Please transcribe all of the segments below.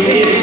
Oh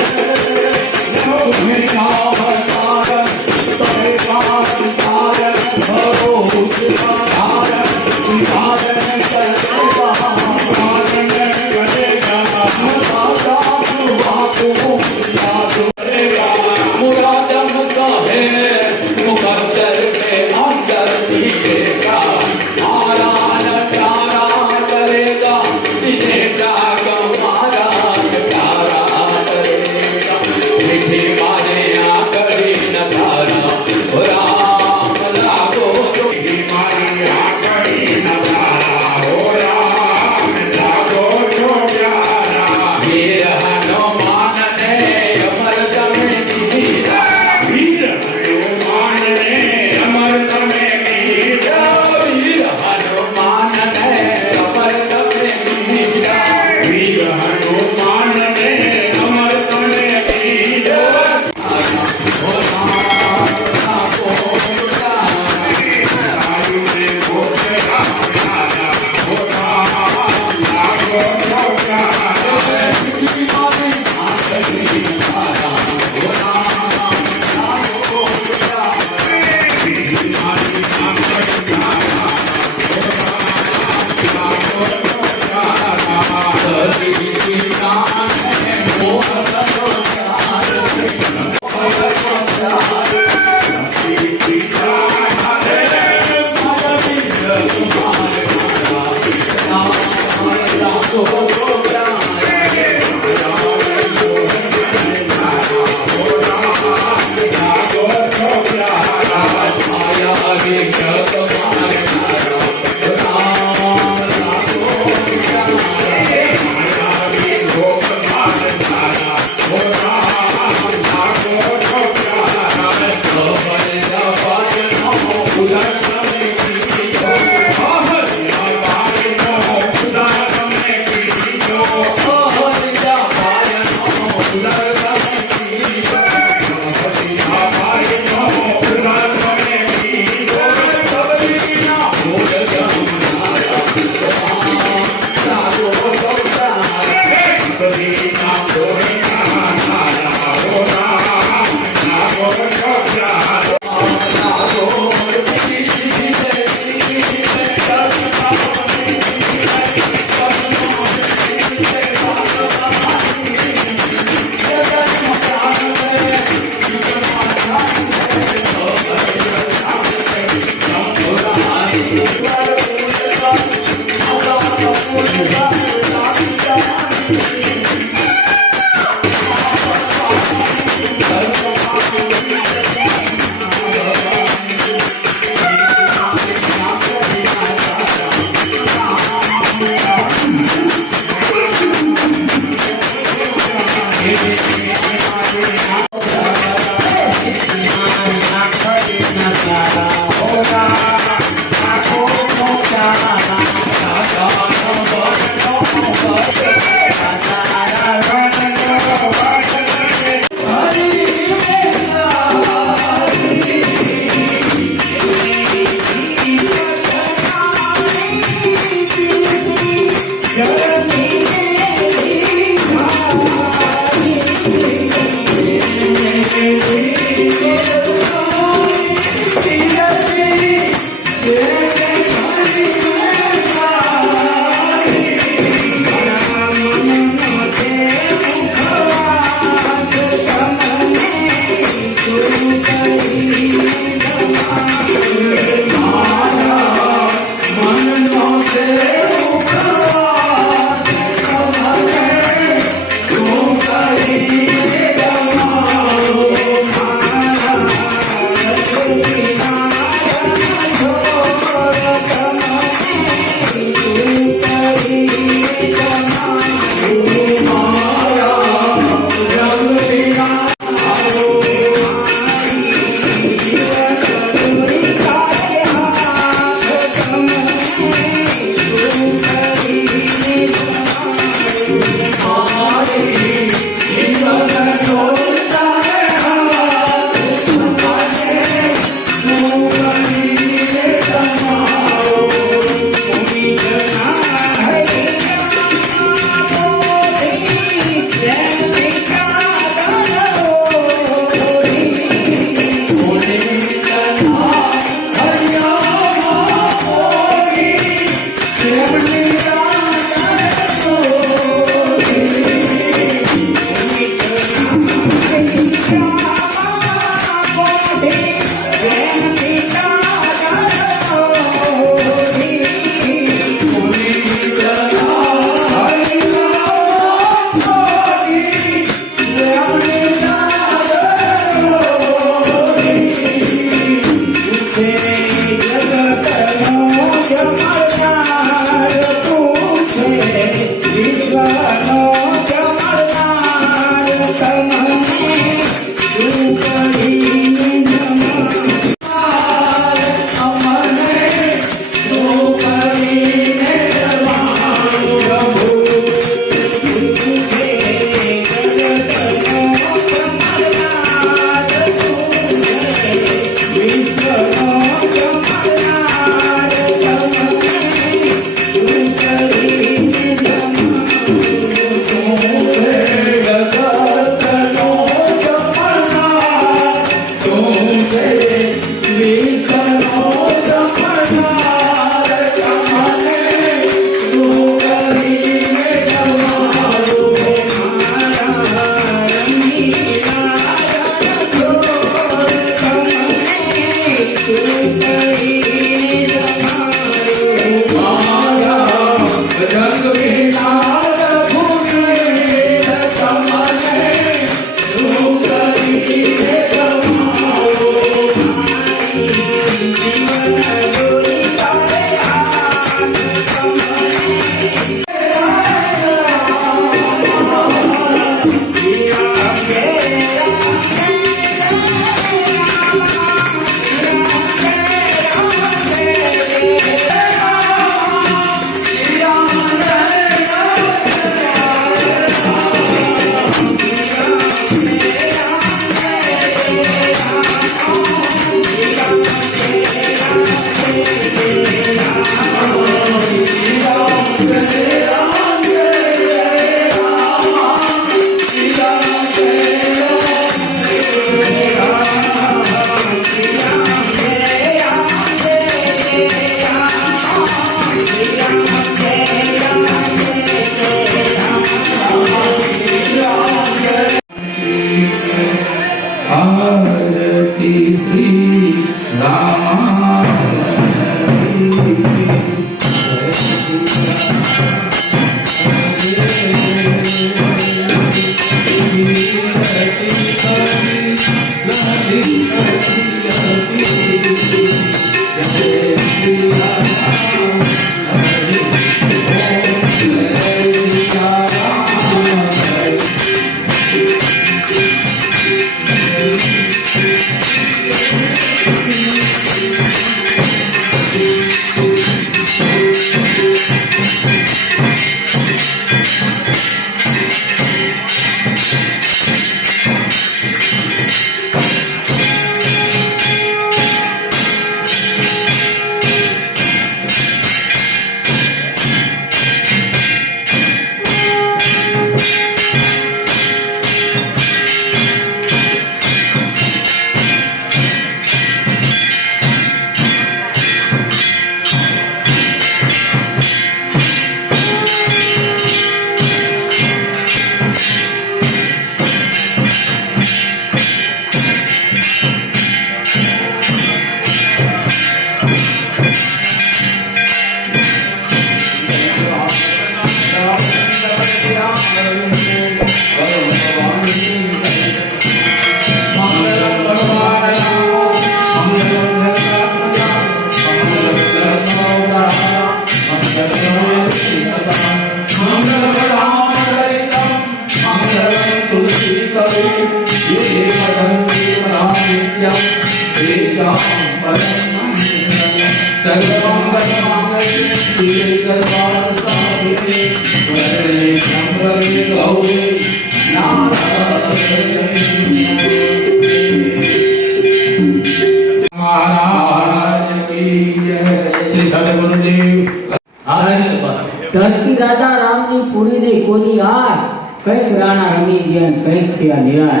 धरती राजा रामनी पूरी ने कोनी आर कैक राणा रमी ज्ञान कैक थिया निराय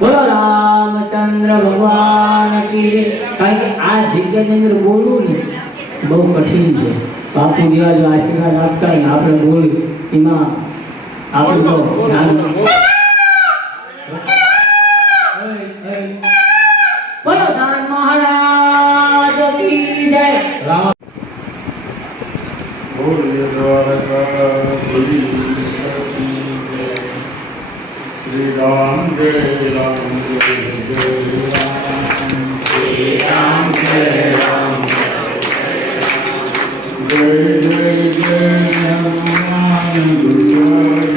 बोलो रामचंद्र भगवान की कहीं आज जिज्ञानेन्द्र बोलू ने बहु कठिन है बापू जेवा जो आशीर्वाद आपता है आपने बोल इमा आपने तो बोलो दान महाराज की जय राम श्री राम जय राम जय जय राम श्री राम जय राम जय जय जय हनुमान गुसाई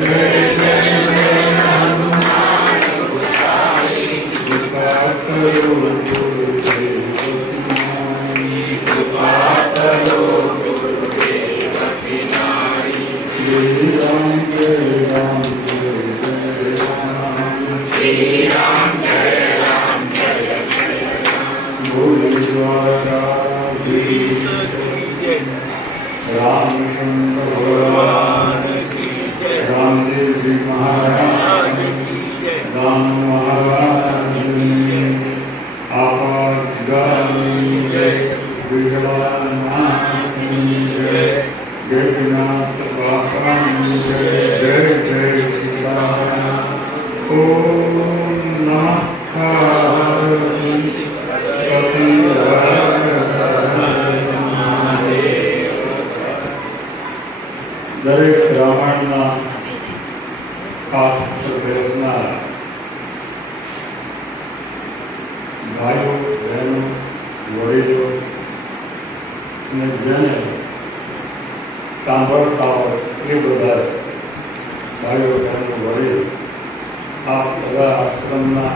जय जय जय हनुमान गुसाई कृपा करो कृपा करो श्री राम जय राम जय जय राम श्री राम जय राम बोल द्वारा रामचंद्र भगवान की जय रामदेव जी महाराज की जय राम महाराज आपातगामी जय विकलांगनाथ की जय जगन्नाथ बाबा की जय जय जय सीताराम ओम नमः पार्वती पति दरेक रामायणना पाठ બેસનાર ભાઈઓ બહેનો વડીલો અને જેને સાંભળતા હોય એ બધા ભાઈઓ બહેનો વડીલો આ બધા આશ્રમના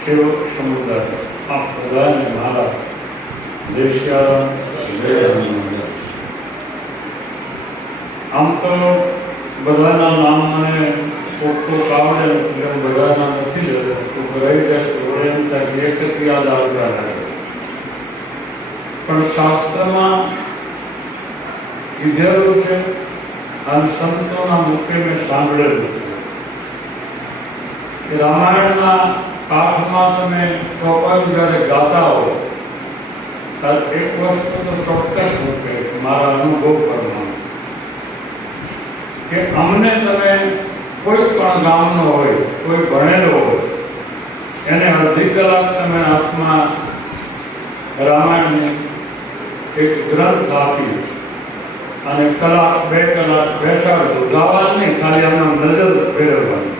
સેવક સમુદાય આ બધાને મારા દેશિયા જય હનુમાન આમ તો બધાના નામ મને કોક આવડે એટલે બધાના નથી લેતો તો રહી જાય તો એમ થાય એક યાદ આવતા લાગે પણ શાસ્ત્રમાં કીધેલું છે અને સંતોના મુખે મેં સાંભળેલું છે કે રામાયણના પાઠમાં તમે ચોપાઈ જ્યારે ગાતા હો ત્યારે એક વસ્તુ તો ચોક્કસ મૂકે મારા અનુભવ પ્રમાણે કે અમને તમે કોઈ પણ ગામનો હોય કોઈ ભણેલો હોય એને અડધી કલાક તમે હાથમાં રામાયણની એક ગ્રંથ આપી અને કલાક 2 કલાક બેસાડતો, ગાવાનું નહીં, ખાલી આમાં નજર ફેરવવાની.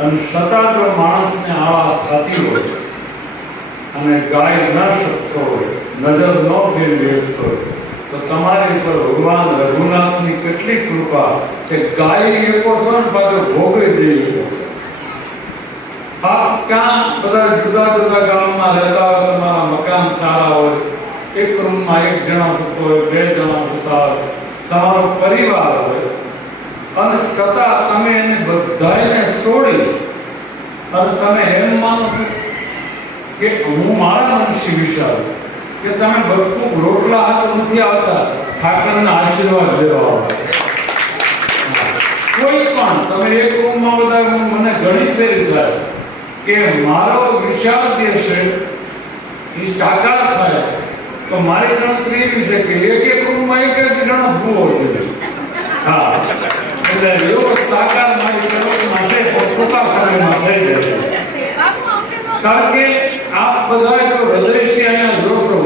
અને છતાં જો માણસને આવા થતી હોય અને ગાય ન શકતો હોય, નજર ન ફેરવી શકતો હોય, તો તમારી પર ભગવાન રઘુનાથની કેટલી કૃપા કે ગાય એકો છો ને પાછો ભોગવી દેવી. આપ ક્યાં બધા જુદા જુદા ગામમાં રહેતા હોય, તમારા મકાન સારા હોય, એક રૂમમાં 1 જણા સૂતો હોય, 2 જણા સૂતા હોય, તમારો પરિવાર હોય, અને છતાં તમે એને બધાને છોડી અને તમે એમ માનો છો કે હું મારા મનથી વિચારું કે તમે બધું રોટલા હાથ નથી આવતા, ઠાકરના આશીર્વાદ લેવા આવતા. કોઈ પણ તમે એક રૂમમાં બધા, મને ઘણી ફેરી થાય કે મારો વિચાર જે છે એ સાકાર થાય તો મારી ગણતરી એવી છે કે એક રૂમમાં 1 જણો ભૂવો છે. હા, એટલે એવો સાકાર મારી ગણતરીમાં છે તો ટૂંકા સમયમાં થઈ જાય. કારણ કે આપ બધા જો હૃદયથી અહીંયા જોશો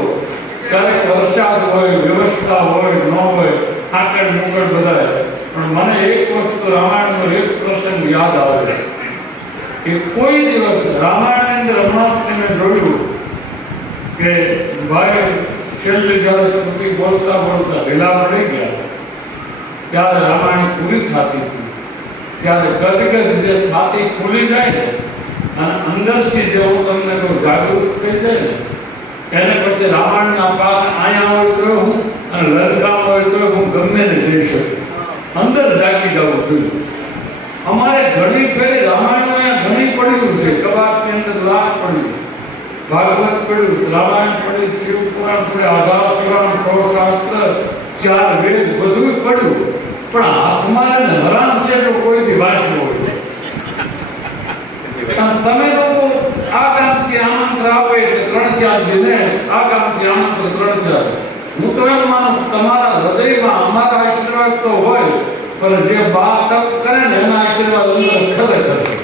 ત્યારે વરસાદ હોય, વ્યવસ્થા હોય, ન હોય, આકડ મુકડ બધા. પણ મને એક વસ્તુ રામાયણનો એક પ્રસંગ યાદ આવે કે કોઈ દિવસ રામાયણની અંદર હમણાં મેં જોયું કે ભાઈ છેલ્લે જ્યારે સુધી બોલતા બોલતા ઢીલા પડી ગયા ત્યારે રામાયણ પૂરી થતી હતી. ત્યારે ગદગદ જે છાતી ખુલી જાય ને અને અંદરથી જે હું તમને કહું જાગૃત થઈ જાય ને, એને પછી રામાયણના પાઠ અહીંયા હોય તો હું અને લલકામ હોય તો હું ગમે ને જઈ શકું, અંદર જાગી જવું જોઈએ. અમારે ઘણી ફેરી રામાયણ અહીંયા ઘણી પડ્યું છે, કબાટની અંદર લાખ પડ્યું, ભાગવત પડ્યું, રામાયણ પડ્યું, શિવ પુરાણ પડ્યું, આધાર પુરાણ, 100 શાસ્ત્ર, 4 વેદ બધું પડ્યું, પણ હાથમાં એને હરામ છે તો કોઈથી વાંચવું હોય. તમે લોકો આ ગામથી આનંદ આવે એટલે 3-4 દિને, આ ગામથી આનંદ 3-4. હું તો એમ માનું તમારા હૃદયમાં અમારા આશીર્વાદ તો હોય, પણ જે બા તપ કરે ને એના આશીર્વાદ અંદર ખરેખર છે.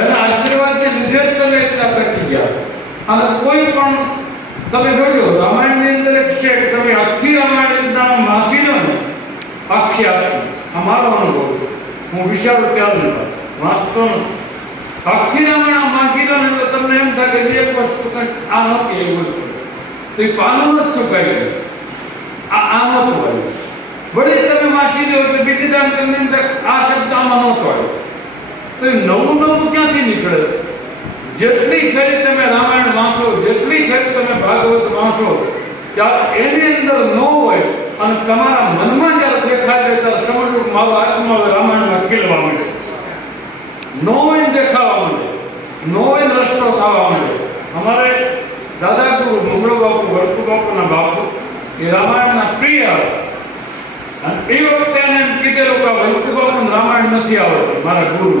એના આશીર્વાદને લીધે જ તમે એટલા ટકી ગયા. અને કોઈ પણ તમે જોજો રામાયણની અંદર એક છે, તમે આખી રામાયણ વાંચી લો ને, આખી અમારો અનુભવ, હું વિચારું ત્યારે વાંચતો નથી, આખી રામાયણ વાંચી લો ને એટલે તમને એમ થાય કે એક વસ્તુ આ નહોતી એવું તો એ પાનું જ ચૂકાઈ ગયું, આ નહોતું આવ્યું. વળી તમે વાંચી લો એટલે બીજી ટાઈમ તમને એમ થાય આ શબ્દ આમાં નહોતો આવ્યો. તો એ નવું ક્યાંથી નીકળે? જેટલી ખરી તમે રામાયણ વાંચો, જેટલી ખરી તમે ભાગવત વાંચો, ત્યારે એની અંદર ન હોય અને તમારા મનમાં જ્યારે દેખાય ત્યારે સમજવું મારો આત્મા રામાયણમાં ખીલવા માંડે, ન હોય દેખાવા માંડે, ન હોય રસ્તો થવા માંડે. અમારે દાદા ગુરુ મંગળો બાપુ, વળકુ બાપુના બાપુ એ રામાયણના પ્રિય હતા. અને એ વખતે એને એમ કીધેલું કે વળકુ બાપુને રામાયણ નથી આવડતું મારા ગુરુ.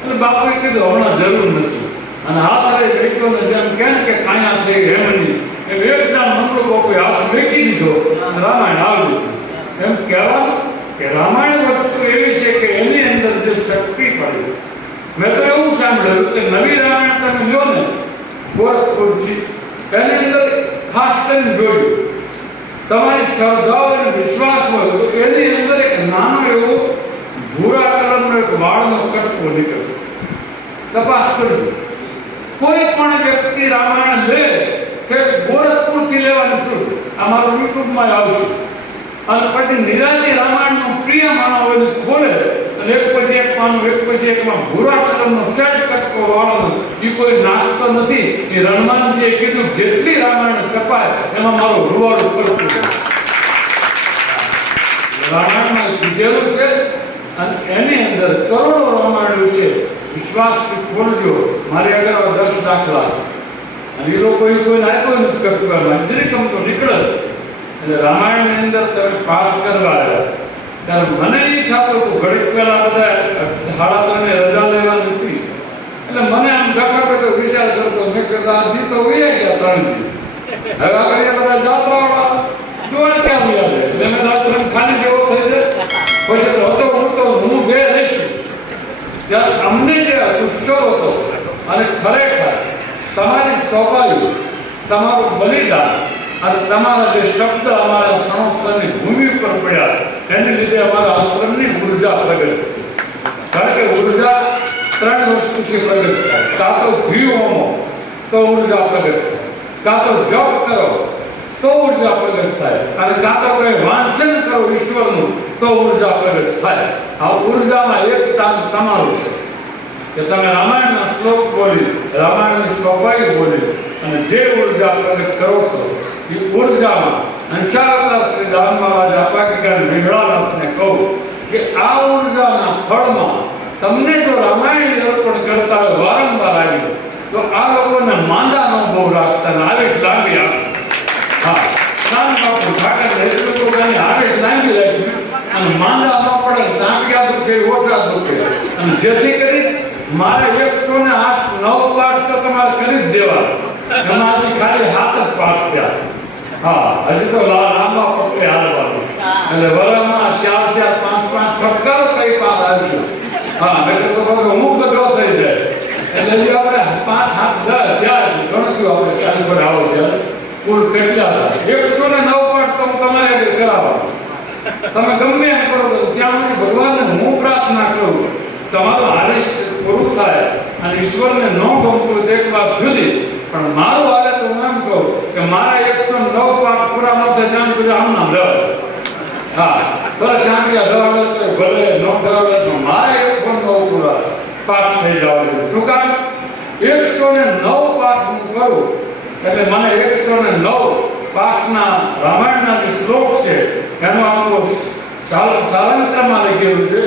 એટલે બાપુએ કીધું હમણાં જરૂર નથી. અને હાથ આવે વ્યક્તિઓને જેમ કેમ કે કાયા થઈ હેમની એમ એકદમ મંગળો બાપુએ હાથ મેકી દીધો, રામાયણ આવ્યું. એમ કહેવાનું કે રામાયણ વસ્તુ એવી છે કે એની અંદર જે શક્તિ પડી. મેં તો એવું સાંભળ્યું કે નવી રામાયણ તમે લો ને ગોરખપુરથી, એની અંદર ખાસ કરીને જોયું તમારી શ્રદ્ધા અને વિશ્વાસ હોય તો એની અંદર એક નાનો એવો ભૂરા કલરનો એક વાળનો કટકો નીકળે. તપાસ કરજો. કોઈ પણ વ્યક્તિ રામાયણ લે કે ગોરખપુરથી લેવાનું શું, અમારું યુટ્યુબમાં આવશે. અને પછી નિરાજી રામાયણનું પ્રિય માનવ હોય ખોલે અને એક પછી એક માનું, એક પછી એકમાં ભૂરા કલરનો સેટ કટકો વાળો, એ કોઈ નાચતો નથી. એ રણમાનજીએ કીધું જેટલી રામાયણ છપાય એમાં મારો રૂવાડું કરતું રામાયણમાં કીધેલું છે. અને એની અંદર કરોડો રામાયણ છે. વિશ્વાસથી ખોલજો. મારી આગળ 10 દાખલા છે અને એ લોકો કોઈ નાખ્યો નથી કરતું, મંજરી કમ તો નીકળે. એટલે રામાયણની અંદર તમે પાઠ કરવા આવ્યા ત્યારે મને એ થતું હતું ઘડીક પહેલા બધા 3:30 રજા લેવાની હતી. એટલે મને આમ બેઠા બેઠો વિચાર કરતો, મેં કીધું આ દી તો વયા ગયા 3 દી, હવે આગળ બધા જાત્રાવાળા જોવા ક્યાં વયા જાય. એટલે મેં રાત્રે ખાલી જેવો થઈ જાય પછી તો હતો હું બે રહીશું. ત્યારે અમને જે ઉત્સવ હતો અને ખરેખર તમારી સ્વાભાવિક તમારું બલિદાન અને તમારા જે શબ્દ અમારા સંસ્થાની ભૂમિ પર પડ્યા એને લીધે અમારા આશ્રમની ઉર્જા પ્રગટ થઈ. કારણ કે ઉર્જા 3 વસ્તુથી પ્રગટ થાય. કાં તો ઘી હોમો તો ઉર્જા પ્રગટ થાય, કાં તો જપ કરો તો ઉર્જા પ્રગટ થાય, અને કાં તો કોઈ વાંચન કરો ઈશ્વરનું તો ઉર્જા પ્રગટ થાય. આ ઉર્જામાં એક તાન તમારું છે કે તમે રામાયણના શ્લોક બોલી, રામાયણની સ્વભાઈ બોલી અને જે ઉર્જા પ્રગટ કરો છો એ ઉર્જામાં અંશાવતાર શ્રી દાન મહારાજ આપાકિકા મેઘાનાથને કહું કે આ ઉર્જાના ફળમાં તમને જો રામાયણ અર્પણ કરતા હોય વારંવાર આવી તો આ લોકોને માંદા નો બહુ રાખતા ને આવી લાંબી આપે. હા, સાન બાપુ ઠાકર એટલું તો કઈ આવી લાંબી રાખી અને માંદા ન પડે, તાંપિયા દુખે ઓછા દુખે, અને જેથી કરી મારે 108 9 પાઠ તો તમારે કરી જ દેવા, એમાંથી ખાલી 7 જ પાઠ થયા. હા, હજી તો લાંબા પકડે હાલવાનું, એટલે વરામાં 4 5 ફટકારો કઈ પાઠ આવી. હા, એટલે તો બધો અમુક ગઢો થઈ જાય, એટલે જે આપણે 5 7 10 થયા ગણશું આપણે ચાલી પર આવો ત્યારે કુલ કેટલા થાય. 109 પાઠ તો હું તમારે આગળ કરાવવાનું. તમે ગમે એમ કરો તો ત્યાં મને ભગવાનને હું પ્રાર્થના કરું તમારું આયુષ પૂરું થાય અને ઈશ્વરને ન ગમતું એક વાત જુદી, પણ મારું હાલે તો હું એમ કહું કે મારા 109 પાઠ પૂરા ન થાય ત્યાં સુધી આમ નામ રહેવાય. હા, ભલે ત્યાં ધરાવે તો ભલે ન ધરાવે તો મારે 109 પૂરા પાઠ થઈ જવા જોઈએ. શું કામ? 109 પાઠ હું કરું એટલે મને 109 પાઠના રામાયણના જે શ્લોક છે એનો આખો સારાંશમાં લખેલું છે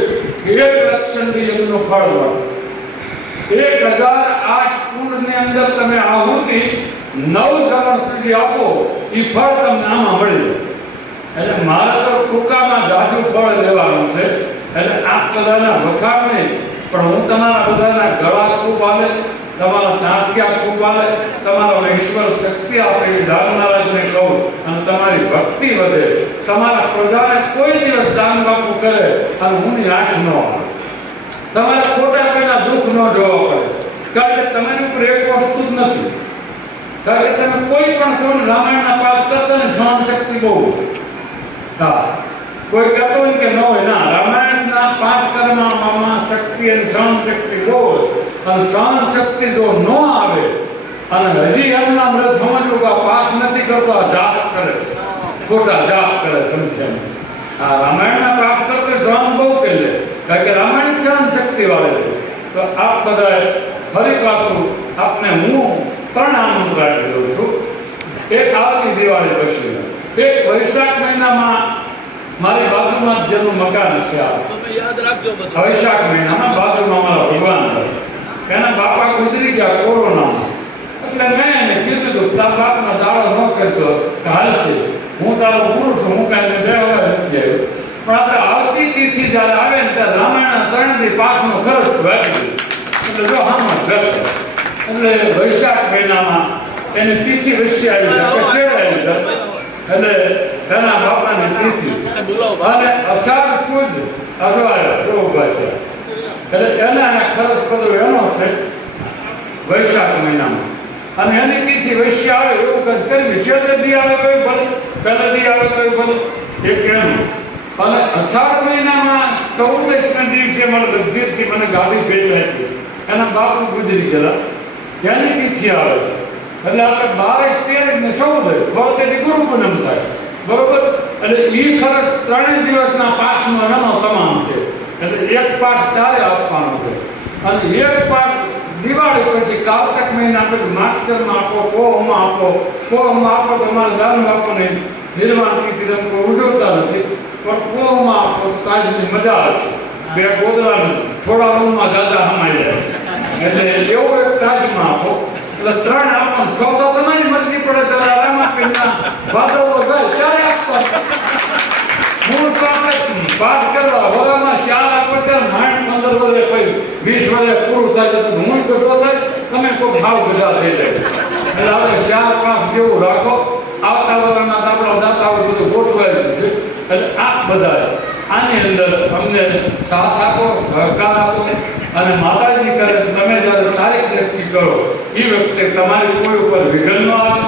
કે 1 લક્ષણથી એમનું ફળ મળે. 1008 કુંડની અંદર તમે આહુતિ 9 જણ સુધી આપો એ ફળ તમને આમાં મળી જાય. એટલે મારે તો ટૂંકામાં જાજુ ફળ લેવાનું છે. એટલે આપ બધાના વખાણ નહીં, પણ હું તમારા બધાના ગળા ખૂબ આવે, તમારા નાથિયા ખૂબ આવે, તમારો ઈશ્વર શક્તિ આપે એ દાન મહારાજને કહું અને તમારી ભક્તિ વધે. તમારા પ્રજાને કોઈ દિવસ દાન બાપુ કરે અને હું આંખ ન આવે, તમારે ખોટા કોઈના દુઃખ ન જોવા પડે. કારણ કે તમારી ઉપર એક વસ્તુ જ નથી, કારણ કે તમે કોઈ પણ સૌને રામાયણના પાઠ કરતા ને સહન શક્તિ બહુ. હા, કોઈ કહેતો હોય કે ન હોય, ના, રામાયણના પાઠ કરવામાં શક્તિ અને સહન શક્તિ બહુ હોય. અને સહન શક્તિ જો ન આવે અને હજી એમના મૃત સમજવું કે પાઠ નથી કરતો, આ જાપ કરે, ખોટા જાપ કરે, સમજે. આ રામાયણના પાઠ કરતો સહન બહુ કરી લે, કારણ કે રામાયણ સહન શક્તિ વાળે છે. તો આપ બધા ફરી પાછું આપને હું 3 આમંત્રણ આપી દઉં છું. એક આવતી દિવાળી પછી, એક વૈશાખ મહિનામાં મારી બાજુમાં જેનું મકાન છે, વૈશાખ મહિનામાં બાજુમાં મારા ભગવાન એના બાપા ગુજરી ગયા કોરોનામાં. એટલે મેં એને કીધું હતું તારા બાપનો દાડો ન કરતો હાલશે, હું તારો પુરુષ છું, હું કાંઈ 2 વાર નથી આવ્યો, પણ આપણે આવતી તિથિ જયારે આવે ને ત્યારે રામાયણના 3 દી પાઠનો ખર્ચ વાપરી એટલે જો હામાં વ્યક્ત. એટલે વૈશાખ મહિનામાં એની તિથિ વચ્ચે આવી જાય, છેડાઈ જાય, એટલે એના બાપાની તિથિ અને અષાઢ સુદ અજવાળ્યા તો ઉભા થયા. એટલે એના ખર્ચ બધો એનો છે વૈશાખ મહિનામાં. અને એની તિથિ વૈશ્ય આવે એવું કંઈ કરી, છેલ્લે દી આવે તો ભલે, પહેલા દી આવે તો ભલે, એક એનું. અને અષાઢ મહિનામાં 14ના દિવસે મને બધી મને ગાડી ભેટ આપી, એના બાપુ ગુજરી ગયેલા, એની તિથિ આવે છે. એટલે આપણે 12 13 ને 14 બરોબર ગુરુ પૂનમ થાય, બરોબર. એટલે એ ખર્ચ 3 દિવસના પાઠનો એનો તમામ છે. એટલે એક પાઠ ત્યારે આપવાનો છે અને એક પાઠ દિવાળી પછી કાર્તક મહિના પછી માગસરમાં આપો, પોહમાં આપો. પોહમાં આપો તો અમારા દાન બાપુને નિર્માણ તિથિ ઉજવતા નથી, પણ પોહમાં આપો તાજની મજા હશે. 2 ગોદડા થોડા રૂમમાં દાદા હમાઈ જાય, એટલે એવો એક તાજમાં આપો. એટલે 3 આપો, 100 તો તમારી મરજી પડે ત્યારે આરામમાં પીના વાદળો જાય ત્યારે આપવા. મૂળ તો આપણે વાત કરવા વરામાં 4 આપો ત્યારે 15 વર્ષે પછી 20 વર્ષે પૂરું થાય તો હું ગઢો થાય, તમે કોઈ ભાવ ગઢા થઈ જાય. એટલે આપણે 4-5 જેવું રાખો. આવતા વર્ષના આપણા દાતાઓ બધું ગોઠવાયેલું છે. એટલે આપ બધા આની અંદર અમને સાથ આપો, સહકાર આપો. અને માતાજી કરે તમે જ્યારે તારીખ નક્કી કરો એ વખતે તમારી કોઈ ઉપર વિઘ્ન ન આવે,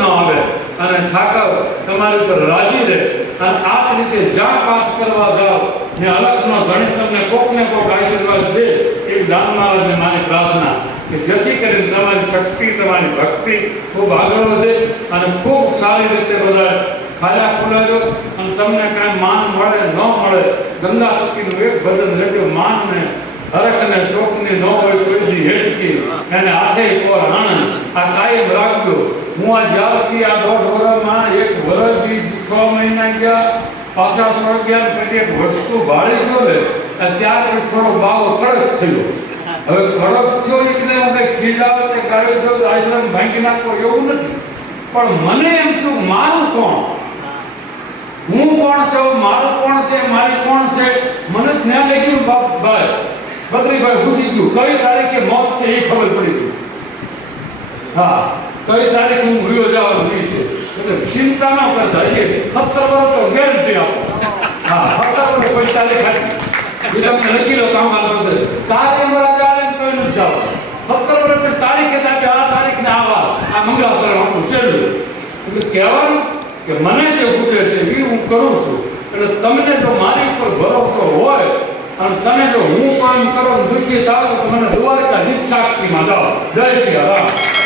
ન આવે અને ઠાકર તમારી ઉપર રાજી રહે અને આ જ રીતે જ્યાં પાઠ કરવા જાઓ ને અલગનો ગણિત તમને કોકને કોક આશીર્વાદ દે એવી દાન મહારાજને મારી પ્રાર્થના કે જેથી કરીને તમારી શક્તિ તમારી ભક્તિ ખૂબ આગળ વધે અને ખૂબ સારી રીતે બધા ફાયા ફૂલાજો અને તમને કાંઈ માન મળે ન મળે ગંગા સતીનું એક ભજન લેજો માન ને હરખ ને શોકની ન હોય કોઈ દી હેઠકી એને હાથે કોર આણંદ આ કાયમ રાખજો હું આ જ્યારથી આ 1.5 વર્ષમાં 1 વર્ષથી 6 મહિના ગયા પાછા 6 ગયા પછી એક વસ્તુ ભાળી ગયો ને ત્યાર પછી થોડો બાવો કડક થયો હવે કડક થયો એટલે હું કઈ ખીજાવે તે ગાડી થયો આશ્રમ ભાંગી નાખો એવું નથી પણ મને એમ થયું મારું કોણ હું કોણ છું મારું કોણ છે મારી કોણ છે મને જ્ઞાન લખ્યું ભાઈ બદ્રીભાઈ પૂછી ગયું કઈ તારીખે મોત છે એ ખબર પડી ગઈ હા કઈ તારીખે હું ભૂલ્યો જવાનું નહીં છે એટલે ચિંતા ન કરતા 17 વર્ષ તો ગેરંટી આપો હા 17 વર્ષ કોઈ તારીખ આપી તમે લખી લો કામ કરતો તારે મારા જાણે કોઈ નથી જવાનું 17 વર્ષ તારીખે તાકે આ તારીખને આવા આ મંગળાસર આપણું છેડું એટલે કહેવાનું કે મને જે પૂછે છે એ હું કરું છું એટલે તમને જો મારી ઉપર ભરોસો હોય અને તમે જો હું કામ કરો દુઃખી થાવ તો મને દ્વારકા નિસાક્ષીમાં જાઓ જય શ્રી રામ